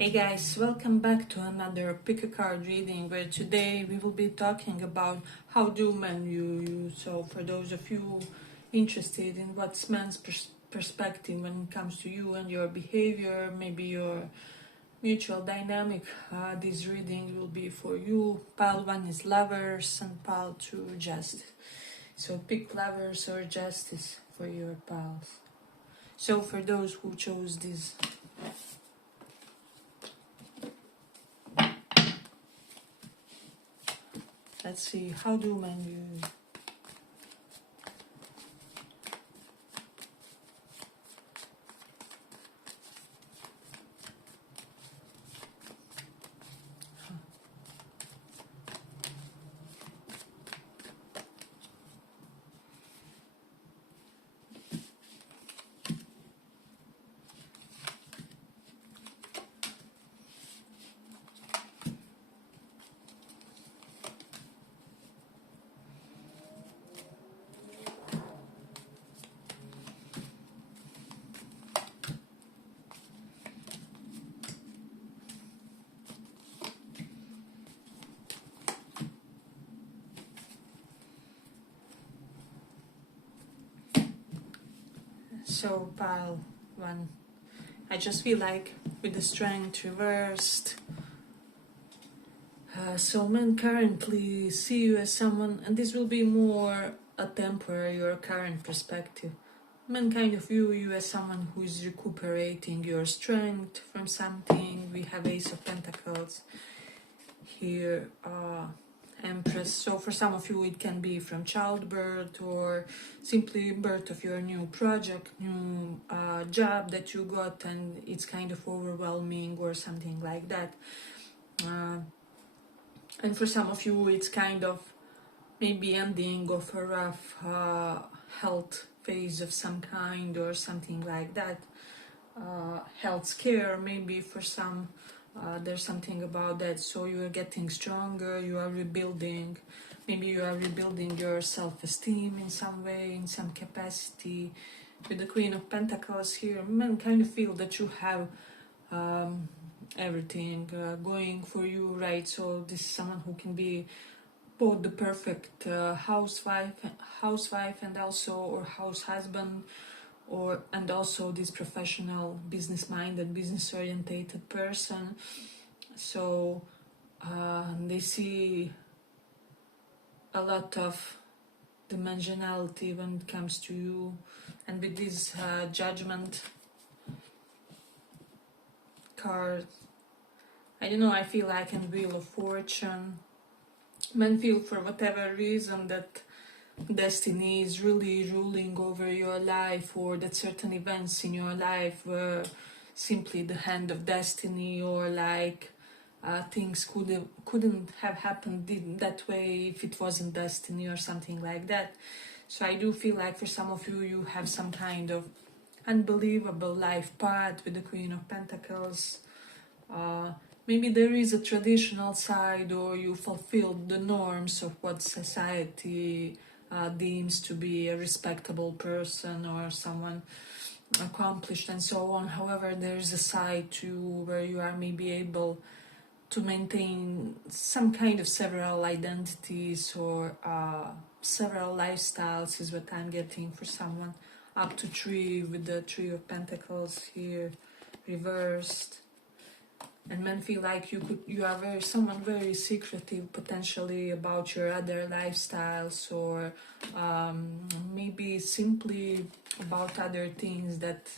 Hey guys, welcome back to another pick a card reading where today we will be talking about how do men view you. So for those of you interested in what's man's perspective when it comes to you and your behavior, maybe your mutual dynamic, this reading will be for you. Pile 1 is lovers and pile 2 justice. So pick lovers or justice for your pals. So for those who chose this, let's see, how do men view you? So pile 1, I just feel like with the strength reversed, so men currently see you as someone, and this will be more a temporary or current perspective. Men kind of view you as someone who is recuperating your strength from something. We have Ace of Pentacles here, Empress. So for some of you it can be from childbirth or simply birth of your new project, new job that you got, and it's kind of overwhelming or something like that. And for some of you it's kind of maybe ending of a rough health phase of some kind or something like that. Health scare maybe for some. There's something about that. So you are getting stronger, you are rebuilding, maybe you are rebuilding your self-esteem in some way, in some capacity. With the Queen of Pentacles here, men kind of feel that you have everything going for you, right? So this is someone who can be both the perfect housewife and also or house husband, and also this professional, business-minded, business-orientated person. So they see a lot of dimensionality when it comes to you, and with this Judgment card, I don't know, I feel like in Wheel of Fortune, men feel for whatever reason that destiny is really ruling over your life, or that certain events in your life were simply the hand of destiny, or like things couldn't have happened that way if it wasn't destiny or something like that. So I do feel like for some of you, you have some kind of unbelievable life path with the Queen of Pentacles. Maybe there is a traditional side, or you fulfilled the norms of what society deems to be a respectable person or someone accomplished and so on. However, there's a side too where you are maybe able to maintain some kind of several identities or several lifestyles is what I'm getting for someone. Up to 3 with the Three of Pentacles here reversed. And men feel like you are someone very secretive potentially about your other lifestyles, or maybe simply about other things that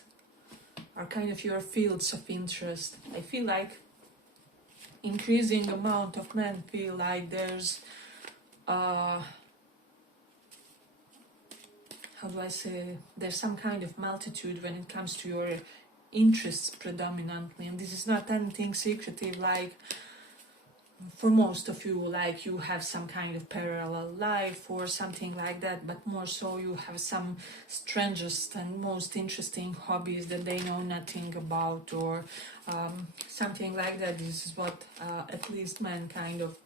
are kind of your fields of interest. I feel like increasing amount of men feel like there's how do I say, there's some kind of multitude when it comes to your interests predominantly, and this is not anything secretive, like for most of you, like you have some kind of parallel life or something like that, but more so you have some strangest and most interesting hobbies that they know nothing about, or something like that. This is what at least men kind of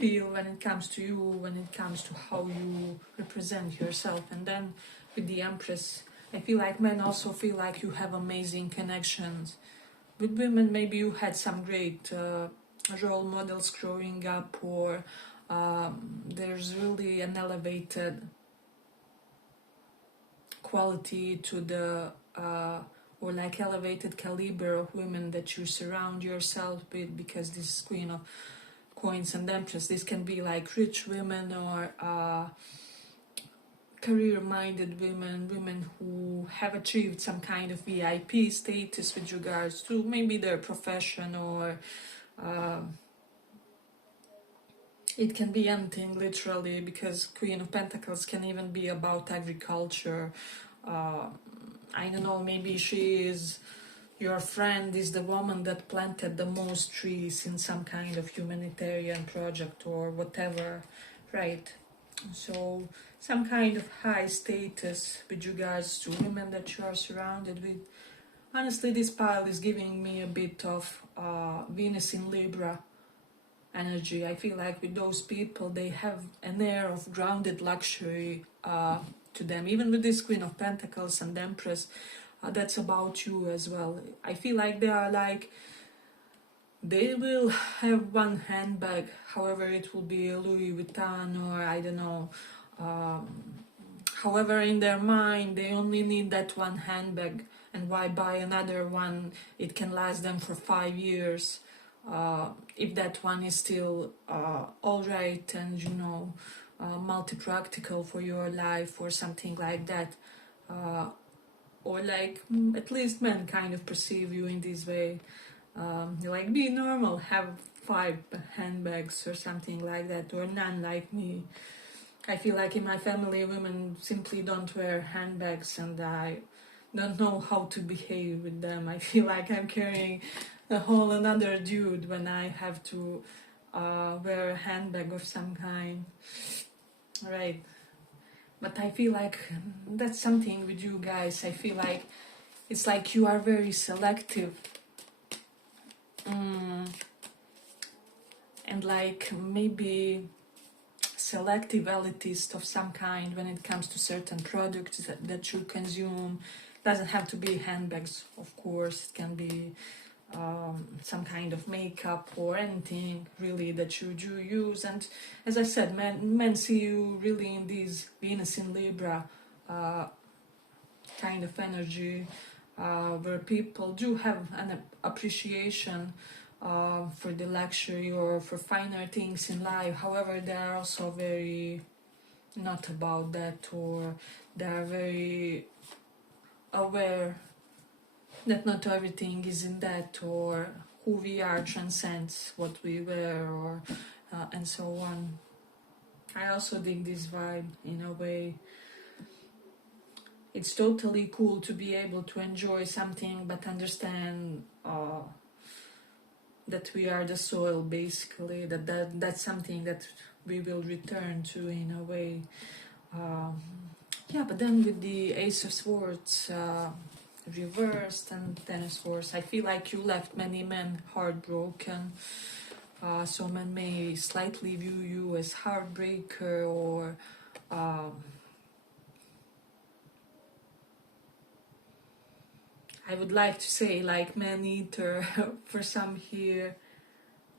feel when it comes to you, when it comes to how you represent yourself. And then with the Empress, I feel like men also feel like you have amazing connections with women, maybe you had some great role models growing up, or there's really an elevated quality to the or like elevated caliber of women that you surround yourself with, because this Queen of Coins and Empress, this can be like rich women or career-minded women, women who have achieved some kind of VIP status with regards to maybe their profession, or it can be anything literally, because Queen of Pentacles can even be about agriculture. I don't know, maybe your friend is the woman that planted the most trees in some kind of humanitarian project or whatever, right? So some kind of high status with regards to women that you are surrounded with. Honestly, this pile is giving me a bit of Venus in Libra energy. I feel like with those people, they have an air of grounded luxury to them. Even with this Queen of Pentacles and Empress, that's about you as well. I feel like they are like, they will have one handbag, however it will be a Louis Vuitton, or I don't know, however in their mind they only need that one handbag, and why buy another one? It can last them for 5 years if that one is still alright and multi-practical for your life or something like that. Or like at least men kind of perceive you in this way. Like, be normal, have 5 handbags or something like that, or none like me. I feel like in my family, women simply don't wear handbags, and I don't know how to behave with them. I feel like I'm carrying a whole another dude when I have to wear a handbag of some kind, right? But I feel like that's something with you guys. I feel like it's like you are very selective. And like maybe selective elitist of some kind when it comes to certain products that you consume. Doesn't have to be handbags, of course. It can be some kind of makeup or anything really that you do use. And as I said, men see you really in this Venus in Libra kind of energy, where people do have an appreciation for the luxury or for finer things in life. However, they are also very not about that, or they are very aware that not everything is in that, or who we are transcends what we wear, or and so on. I also dig this vibe in a way. It's totally cool to be able to enjoy something, but understand that we are the soil, basically. That's something that we will return to in a way. Yeah, but then with the Ace of Swords reversed and Ten of Swords, I feel like you left many men heartbroken. So men may slightly view you as heartbreaker, or I would like to say like man-eater for some here.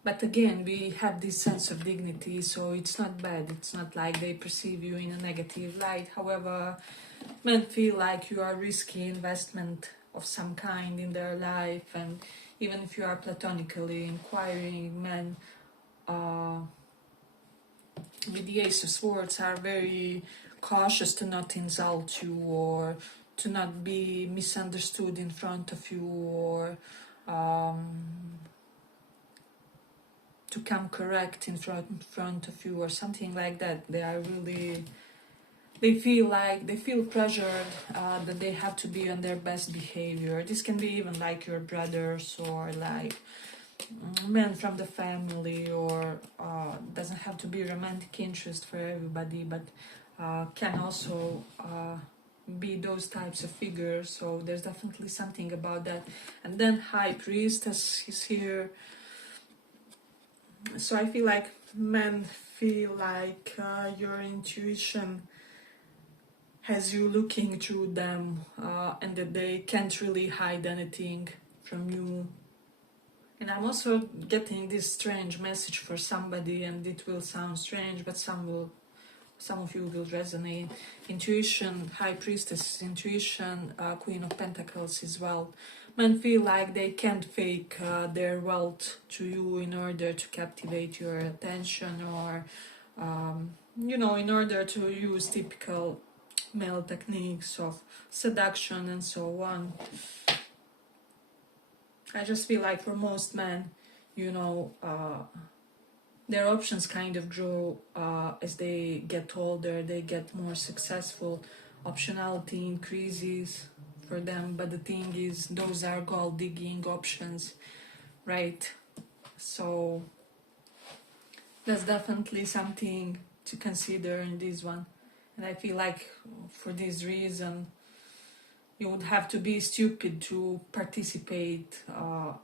But again, we have this sense of dignity, so it's not bad. It's not like they perceive you in a negative light. However, men feel like you are a risky investment of some kind in their life, and even if you are platonically inquiring, men with the Ace of Swords are very cautious to not insult you, or to not be misunderstood in front of you, or to come correct in front of you, or something like that. They feel pressured that they have to be on their best behavior. This can be even like your brothers, or like men from the family, or doesn't have to be romantic interest for everybody, but can also be those types of figures. So there's definitely something about that. And then High Priestess is here. So I feel like men feel like your intuition has you looking through them, and that they can't really hide anything from you. And I'm also getting this strange message for somebody, and it will sound strange, but some of you will resonate. Intuition, High Priestess, intuition, Queen of Pentacles as well. Men feel like they can't fake their wealth to you in order to captivate your attention, or you know, in order to use typical male techniques of seduction and so on. I just feel like for most men, you know, their options kind of grow as they get older, they get more successful, optionality increases for them, but the thing is, those are gold digging options, right? So that's definitely something to consider in this one. And I feel like for this reason, you would have to be stupid to participate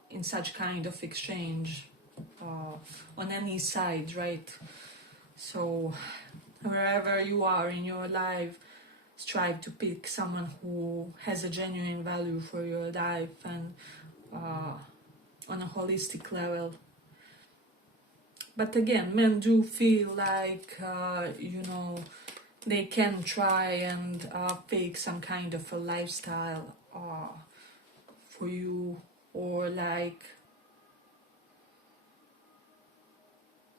in such kind of exchange on any side, right? So wherever you are in your life, strive to pick someone who has a genuine value for your life and on a holistic level. But again, men do feel like, you know, they can try and fake some kind of a lifestyle for you, or like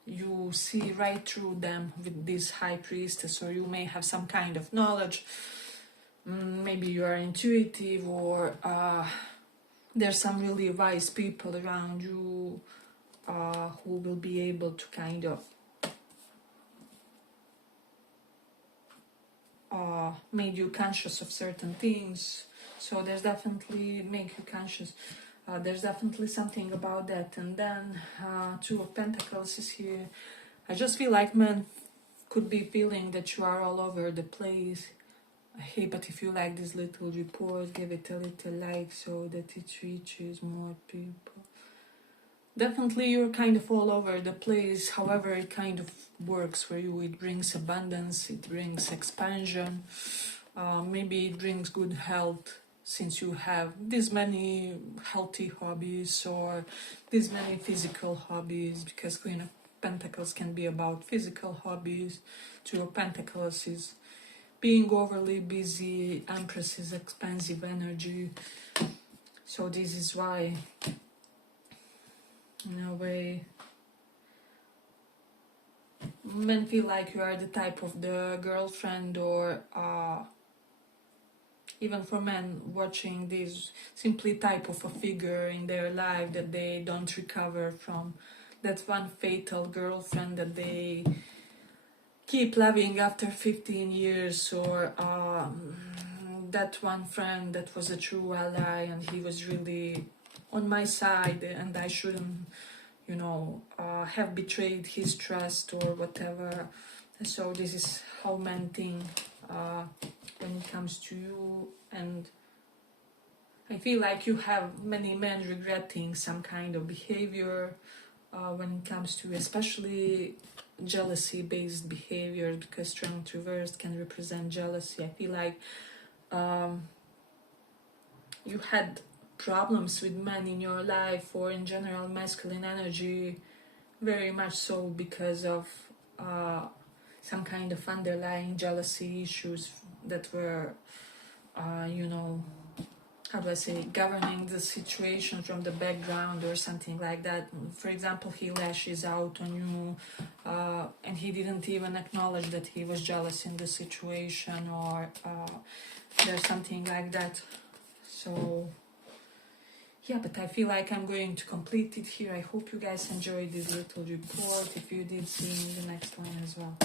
you see right through them with this High Priestess, or you may have some kind of knowledge. Maybe you are intuitive, or there's some really wise people around you who will be able to kind of made you conscious of certain things. So there's definitely make you conscious. There's definitely something about that. And then Two of Pentacles is here. I just feel like men could be feeling that you are all over the place. Hey, but if you like this little report, give it a little like so that it reaches more people. Definitely you're kind of all over the place. However, it kind of works for you. It brings abundance, it brings expansion, maybe it brings good health, since you have this many healthy hobbies or this many physical hobbies, because Queen of Pentacles can be about physical hobbies. Two of Pentacles is being overly busy. Empress is expansive energy. So this is why, in a way, men feel like you are the type of the girlfriend, or even for men watching this, simply type of a figure in their life that they don't recover from. That one fatal girlfriend that they keep loving after 15 years, or that one friend that was a true ally and he was really on my side and I shouldn't, you know, have betrayed his trust or whatever. So this is how men think when it comes to you. And I feel like you have many men regretting some kind of behavior when it comes to especially jealousy based behavior, because strength reversed can represent jealousy. I feel like you had problems with men in your life, or in general masculine energy, very much so because of some kind of underlying jealousy issues that were you know, how do I say, governing the situation from the background or something like that. For example, he lashes out on you and he didn't even acknowledge that he was jealous in the situation, or there's something like that. So yeah, but I feel like I'm going to complete it here. I hope you guys enjoyed this little report. If you did, see you in the next one as well.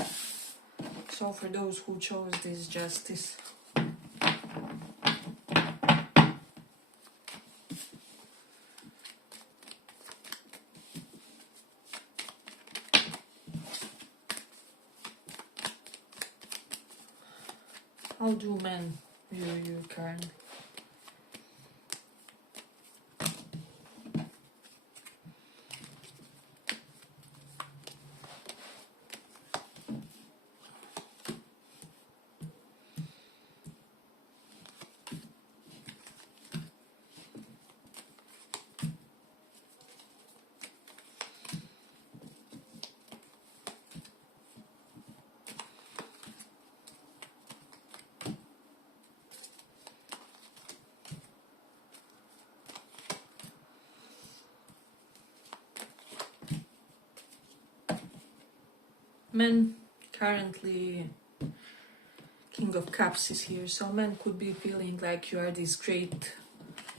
So for those who chose this justice, how do men view you currently? Men currently, King of Cups is here, so men could be feeling like you are this great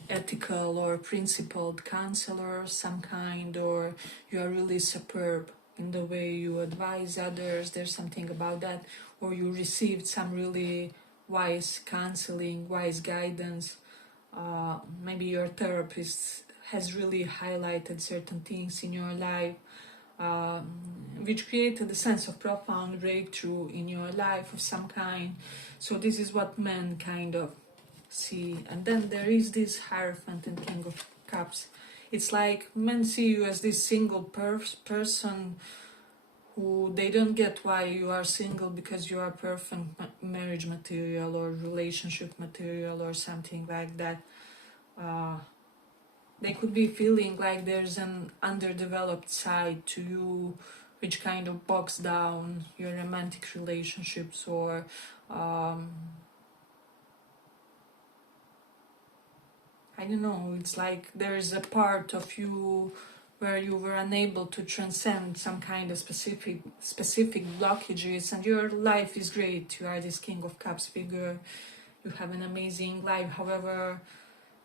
ethical or principled counselor of some kind, or you are really superb in the way you advise others. There's something about that, or you received some really wise counseling, wise guidance. Maybe your therapist has really highlighted certain things in your life, uh, which created a sense of profound breakthrough in your life of some kind. So this is what men kind of see. And then there is this Hierophant and King of Cups. It's like men see you as this single person who they don't get why you are single, because you are perfect marriage material or relationship material or something like that. Uh, they could be feeling like there's an underdeveloped side to you which kind of bogs down your romantic relationships, or I don't know, it's like there's a part of you where you were unable to transcend some kind of specific blockages, and your life is great. You are this King of Cups figure. You have an amazing life. However,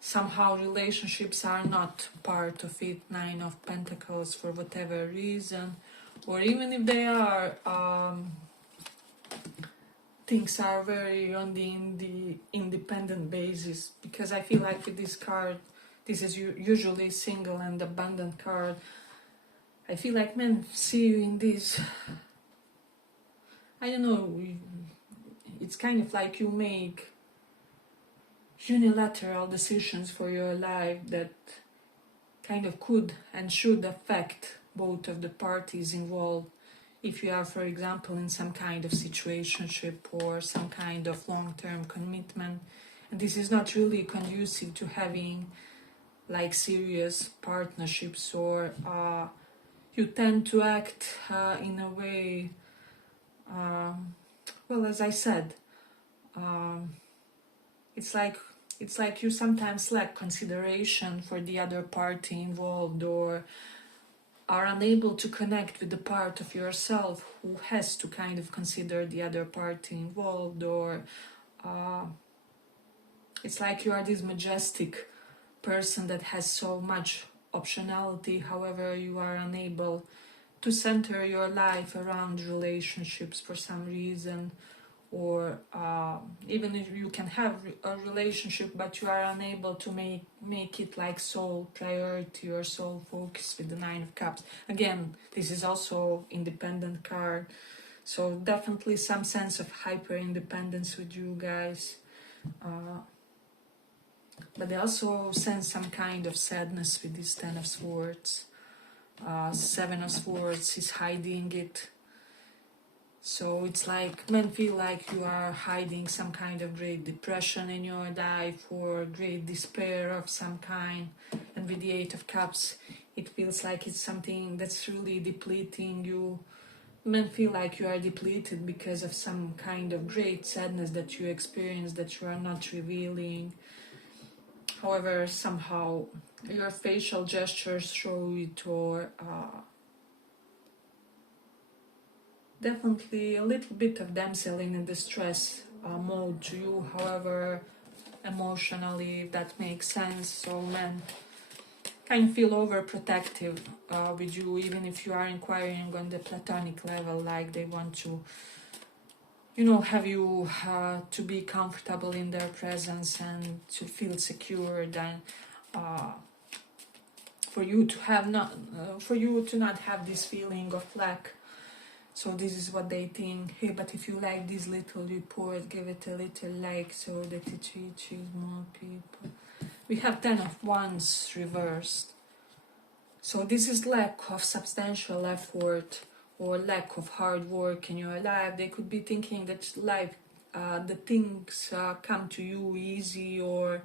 somehow relationships are not part of it. Nine of Pentacles, for whatever reason, or even if they are, things are very on the independent basis, because I feel like with this card, this is usually single and abundant card. I feel like men see you in this, I don't know, it's kind of like you make unilateral decisions for your life that kind of could and should affect both of the parties involved. If you are, for example, in some kind of situationship or some kind of long-term commitment, and this is not really conducive to having like serious partnerships, or you tend to act in a way, well, as I said, it's like you sometimes lack consideration for the other party involved, or are unable to connect with the part of yourself who has to kind of consider the other party involved, or it's like you are this majestic person that has so much optionality. However, you are unable to center your life around relationships for some reason, or even if you can have a relationship but you are unable to make it like sole priority or sole focus with the Nine of Cups. Again, this is also independent card, so definitely some sense of hyper independence with you guys, but they also sense some kind of sadness with this Ten of Swords. Seven of Swords is hiding it. So it's like men feel like you are hiding some kind of great depression in your life, or great despair of some kind. And with the Eight of Cups, it feels like it's something that's really depleting you. Men feel like you are depleted because of some kind of great sadness that you experience that you are not revealing. However, somehow your facial gestures show it, or definitely a little bit of damsel in distress mode to you. However, emotionally, that makes sense. So men kind of feel overprotective with you, even if you are inquiring on the platonic level, like they want to, have you to be comfortable in their presence and to feel secured, and for you to not have this feeling of lack. So this is what they think. Hey, but if you like this little report, give it a little like so that it reaches more people. We have Ten of Wands reversed. So this is lack of substantial effort or lack of hard work in your life. They could be thinking that life, the things come to you easy, or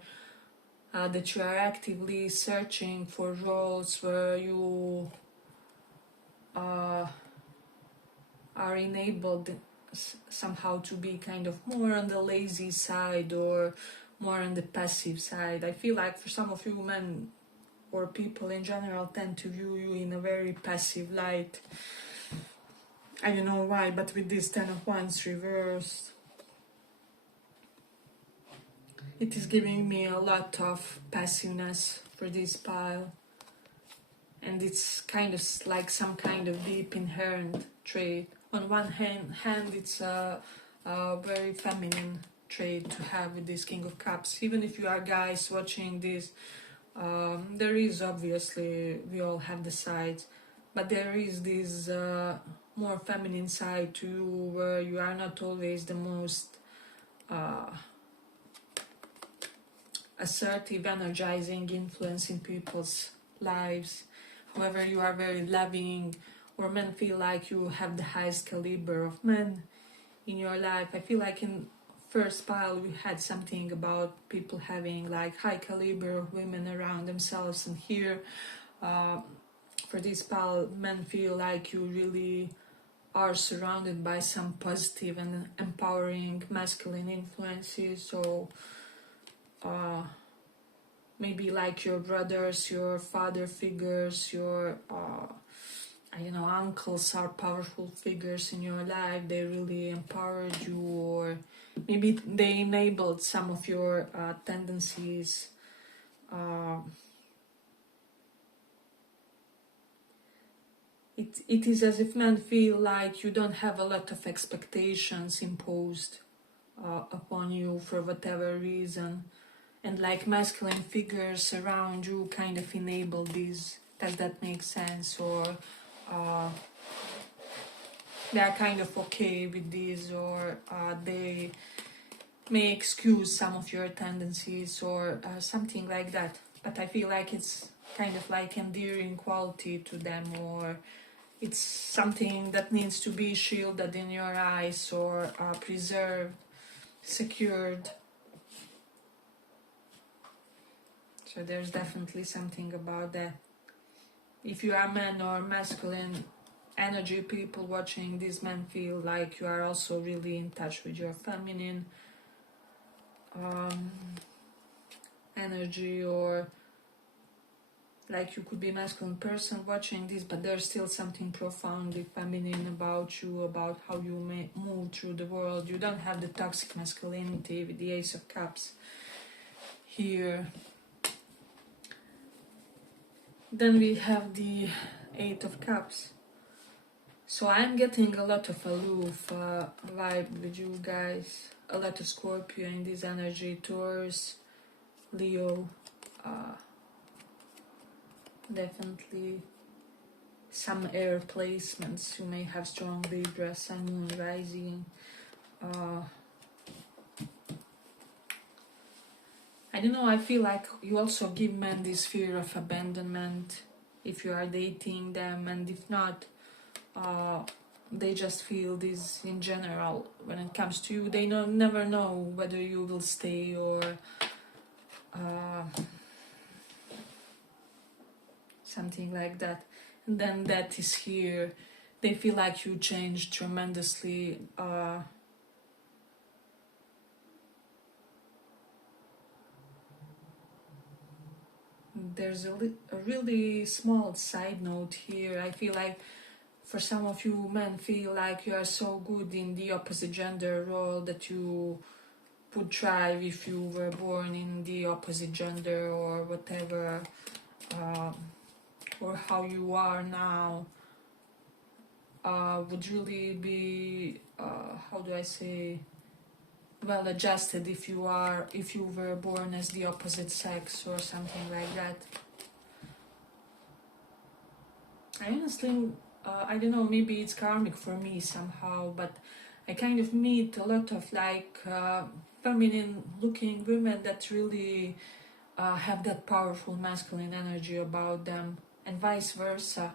that you are actively searching for roles where you are enabled somehow to be kind of more on the lazy side or more on the passive side. I feel like for some of you men or people in general tend to view you in a very passive light. I don't know why, but with this Ten of Wands reversed, it is giving me a lot of passiveness for this pile. And it's kind of like some kind of deep inherent trait. On one hand it's a very feminine trait to have with this King of Cups. Even if you are guys watching this, there is obviously, we all have the sides, but there is this more feminine side to you, where you are not always the most assertive, energizing influence in people's lives. However, you are very loving, or men feel like you have the highest caliber of men in your life. I feel like in first pile we had something about people having like high caliber of women around themselves, and here for this pile, men feel like you really are surrounded by some positive and empowering masculine influences. So maybe like your brothers, your father figures, your I don't know, uncles are powerful figures in your life. They really empowered you, or maybe they enabled some of your tendencies. It is as if men feel like you don't have a lot of expectations imposed upon you for whatever reason, and like masculine figures around you kind of enable these. Does that make sense? Or they are kind of okay with these, or they may excuse some of your tendencies, or something like that. But I feel like it's kind of like endearing quality to them, or it's something that needs to be shielded in your eyes, or preserved, secured. So there's definitely something about that. If you are men or masculine energy people watching, these men feel like you are also really in touch with your feminine energy, or like you could be a masculine person watching this, but there's still something profoundly feminine about you, about how you may move through the world. You don't have the toxic masculinity with the Ace of Cups here. Then we have the Eight of Cups. So I'm getting a lot of aloof vibe with you guys, a lot of Scorpio in this energy, Taurus, Leo, definitely some air placements. You may have strong Libra, Sun, Moon, Rising. I don't know, I feel like you also give men this fear of abandonment if you are dating them, and if not, they just feel this in general when it comes to you. They never know whether you will stay, or something like that. And then that is here. They feel like you changed tremendously. There's a really small side note here. I feel like for some of you men feel like you are so good in the opposite gender role that you would thrive if you were born in the opposite gender, or whatever, or how you are now would really be how do I say, well adjusted if you were born as the opposite sex, or something like that. I honestly I don't know, maybe it's karmic for me somehow, but I kind of meet a lot of like feminine looking women that really have that powerful masculine energy about them, and vice versa.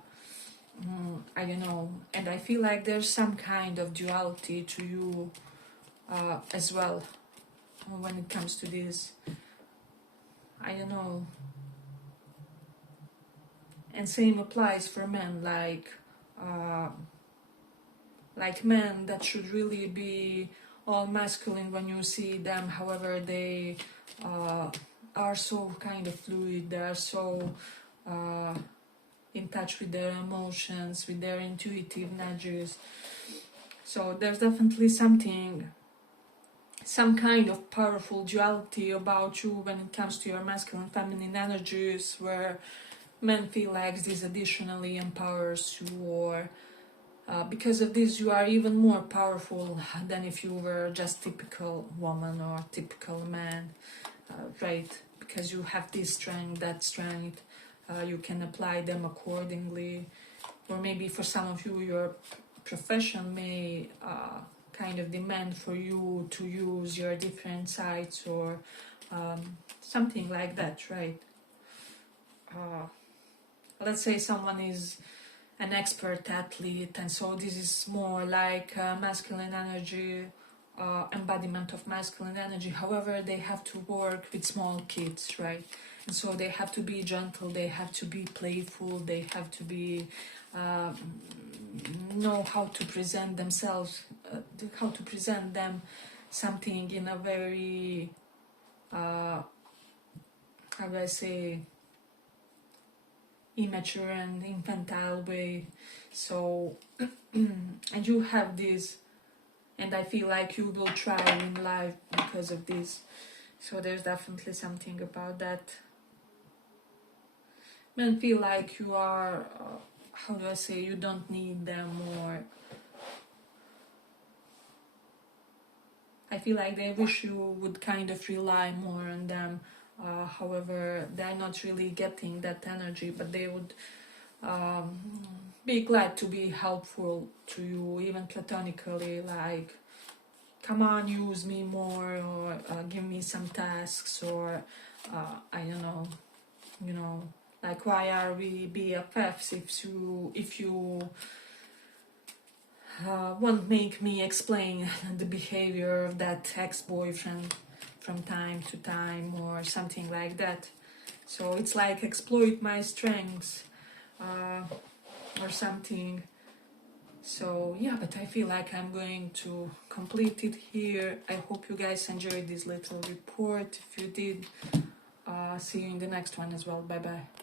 I don't know, and I feel like there's some kind of duality to you as well when it comes to this. I don't know. And same applies for men, like men that should really be all masculine when you see them. However, they are so kind of fluid. They are so in touch with their emotions, with their intuitive nudges. So there's definitely some kind of powerful duality about you when it comes to your masculine feminine energies, where men feel like this additionally empowers you, or because of this you are even more powerful than if you were just typical woman or typical man, right? Because you have this strength, that strength, you can apply them accordingly. Or maybe for some of you, your profession may kind of demand for you to use your different sides, or something like that, right? Let's say someone is an expert athlete, and so this is more like masculine energy, embodiment of masculine energy. However, they have to work with small kids, right? And so they have to be gentle, they have to be playful, they have to be know how to present themselves, how to present them something in a very how do I say, immature and infantile way. So and you have this, and I feel like you will try in life because of this. So there's definitely something about that. Men feel like you are how do I say, you don't need them, or I feel like they wish you would kind of rely more on them. However, they're not really getting that energy, but they would be glad to be helpful to you, even platonically, like, come on, use me more, or give me some tasks, or I don't know, like, why are we BFFs if you won't make me explain the behavior of that ex-boyfriend from time to time, or something like that. So it's like exploit my strengths or something. So yeah, but I feel like I'm going to complete it here. I hope you guys enjoyed this little report. If you did, see you in the next one as well. Bye bye.